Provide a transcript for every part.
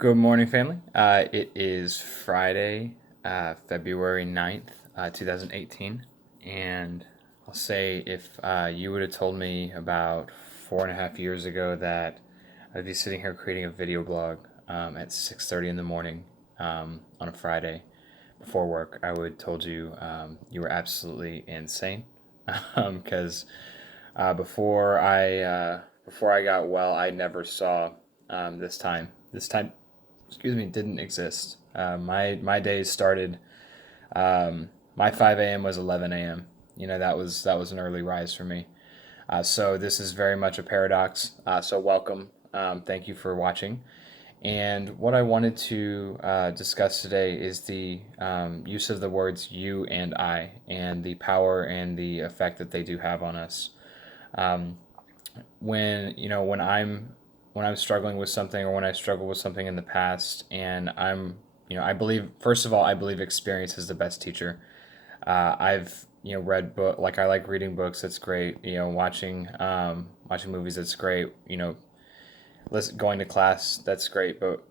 Good morning, family. It is Friday, February 9th, 2018. And I'll say if you would have told me about 4.5 years ago that I'd be sitting here creating a video blog at 6:30 in the morning on a Friday before work, I would have told you you were absolutely insane. Because before I got well, I never saw this time. This time, excuse me, didn't exist. My days started. My 5 a.m. was 11 a.m. That was an early rise for me. So this is very much a paradox. So welcome. Thank you for watching. And what I wanted to discuss today is the use of the words "you" and "I" and the power and the effect that they do have on us. Um, when I'm struggling with something, or when I struggled with something in the past, and I believe, first of all, I believe experience is the best teacher. I've read book like I like reading books. That's great. Watching movies. That's great. Going to class. That's great. But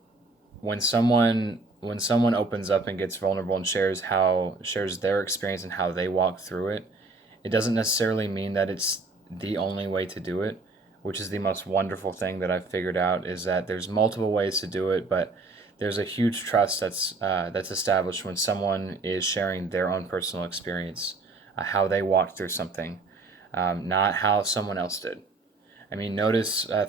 when someone opens up and gets vulnerable and shares their experience and how they walk through it, it doesn't necessarily mean that it's the only way to do it, which is the most wonderful thing that I've figured out, is that there's multiple ways to do it, but there's a huge trust that's established when someone is sharing their own personal experience, how they walked through something, not how someone else did. I mean,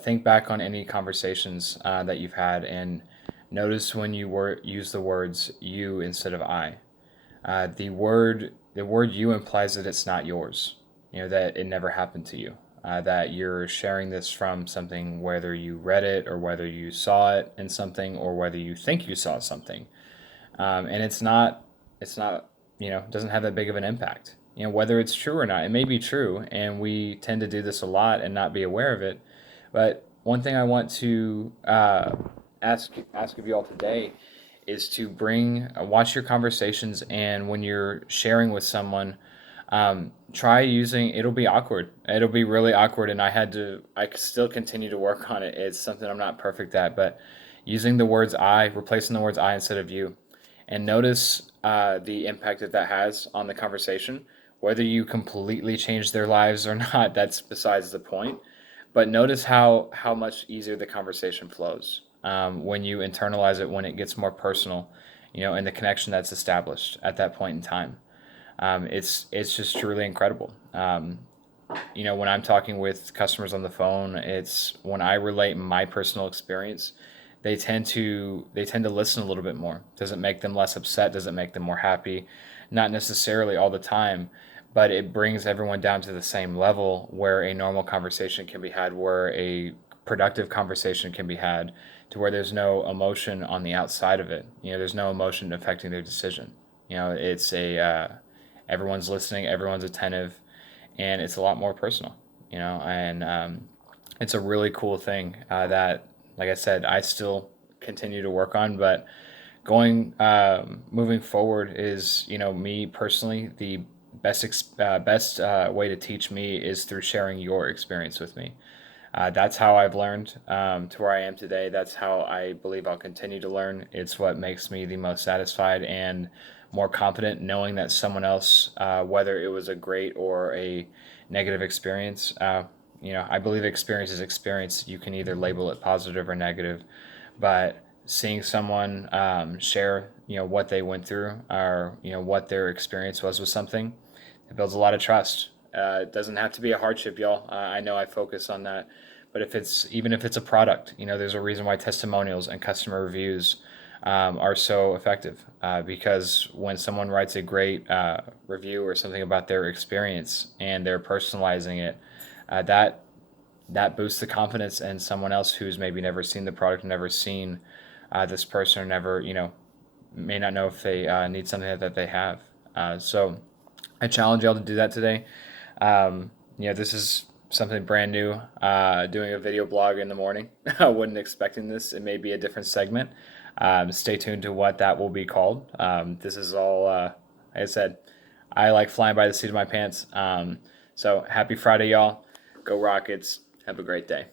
think back on any conversations that you've had, and notice when use the words "you" instead of "I." The word "you" implies that it's not yours. That it never happened to you. That you're sharing this from something, whether you read it or whether you saw it in something or whether you think you saw something. And it's not, doesn't have that big of an impact. Whether it's true or not, it may be true, and we tend to do this a lot and not be aware of it. But one thing I want to ask of you all today is to watch your conversations, and when you're sharing with someone, try using. It'll be awkward. It'll be really awkward, and I still continue to work on it. It's something I'm not perfect at, but using the words "I," replacing the words "I" instead of "you," and notice the impact that has on the conversation. Whether you completely change their lives or not, that's besides the point. But notice how much easier the conversation flows when you internalize it, when it gets more personal, and the connection that's established at that point in time. It's just truly incredible. When I'm talking with customers on the phone, it's when I relate my personal experience, they tend to listen a little bit more. Does it make them less upset? Does it make them more happy? Not necessarily all the time, but it brings everyone down to the same level where a normal conversation can be had, where a productive conversation can be had, to where there's no emotion on the outside of it. There's no emotion affecting their decision. It's a everyone's listening, everyone's attentive, and it's a lot more personal. And it's a really cool thing that, like I said, I still continue to work on. But moving forward is, me personally, the best way to teach me is through sharing your experience with me. That's how I've learned to where I am today. That's how I believe I'll continue to learn. It's what makes me the most satisfied and more confident, knowing that someone else, whether it was a great or a negative experience, I believe experience is experience. You can either label it positive or negative, but seeing someone share, what they went through, or what their experience was with something, it builds a lot of trust. It doesn't have to be a hardship, y'all. I know I focus on that, but even if it's a product, there's a reason why testimonials and customer reviews are so effective. Because when someone writes a great review or something about their experience and they're personalizing it, that boosts the confidence in someone else who's maybe never seen the product, never seen this person, or never, may not know if they need something that they have. So I challenge y'all to do that today. This is something brand new. Doing a video blog in the morning. I wasn't expecting this. It may be a different segment. Stay tuned to what that will be called. This is all, like I said, I like flying by the seat of my pants. So happy Friday, y'all. Go Rockets. Have a great day.